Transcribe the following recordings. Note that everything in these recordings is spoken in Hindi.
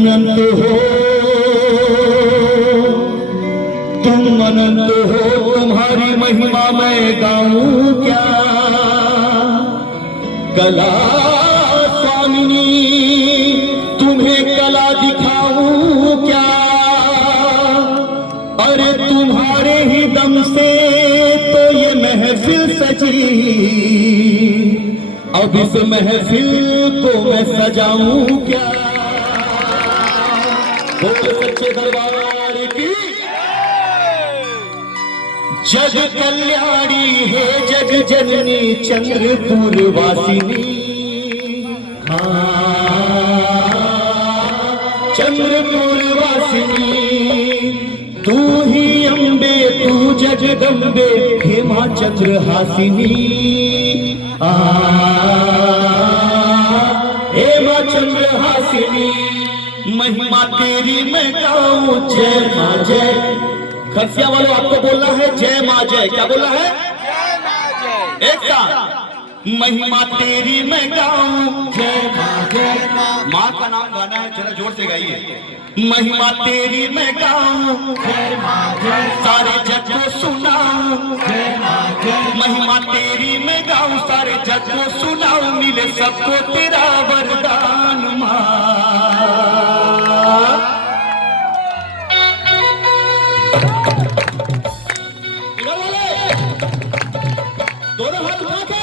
अनंत हो, तुम अनंत हो, तुम्हारी महिमा मैं गाऊं क्या। कला स्वामिनी तुम्हें कला दिखाऊं क्या। अरे तुम्हारे ही दम से तो ये महफिल सजी, अब इस महफिल को मैं सजाऊं क्या। बोल सच्चे दरबार की जग कल्याणी है जग जननी चंद्रपुर वासिनी। चंद्रपुर वासिनी तू ही अम्बे तू जगदम्बे हेमा चंद्र हासिनी। हेमा चंद्र हासिनी महिमा तेरी मैं गाऊं जय मां जय। खरसिया वालों आपको बोलना है जय मां जय। क्या बोलना है? जय मां जय। एक साथ महिमा तेरी मैं गाऊं जय मां जय। मां का नाम गाना है, जरा जोर से गाइए। महिमा तेरी मैं गाऊं जय मां जय, सारे जग को सुनाऊं जय मां जय। महिमा तेरी मैं गाऊं सारे जग को सुनाऊं, मिले सबको तेरा वरदान मां। दोनों हाथ उठा के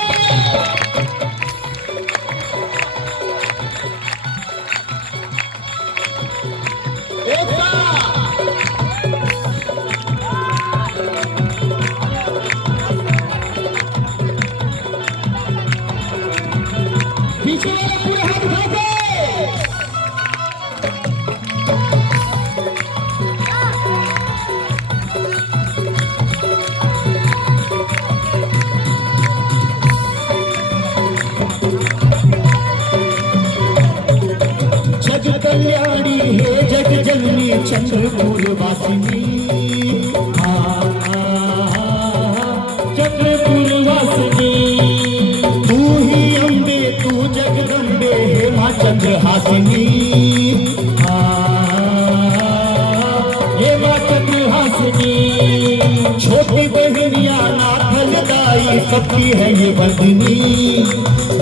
एक साथ पीछे वाले पूरे हाथ उठा के जग कल्याणी है जग जननी चंद्रपुर वासिनी। चंद्रपुर वासिनी तू ही अम्बे तू जगदम्बे हेमा चंद्र हासिनी। हेमा चंद्र हासिनी छोटी बहनिया नाथन दाई सबकी है ये बंदिनी।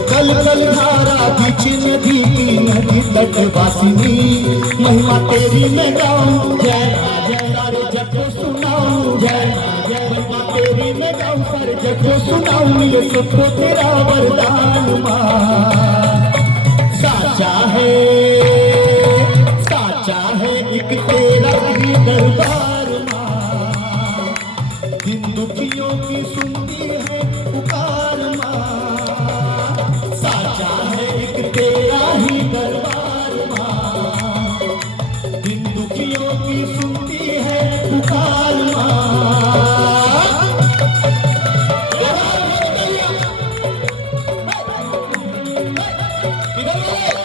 कल कल धारा बीच नदी की नदी तट वासिनी। महिमा तेरी मैं गाऊं जय जय, सारे जग को सुनाऊं जय जय। महिमा तेरी मैं गाऊं सारे जग को सुनाऊं, ये सबको तेरा वरदान मां। साचा है एक तेरा ही दरबार मां। दिन दुखियों की सुनती है पुकार मां। साचा है एक तेरा ही दरबार मां। दिन दुखियों की सुनती है पुकार मां। इधर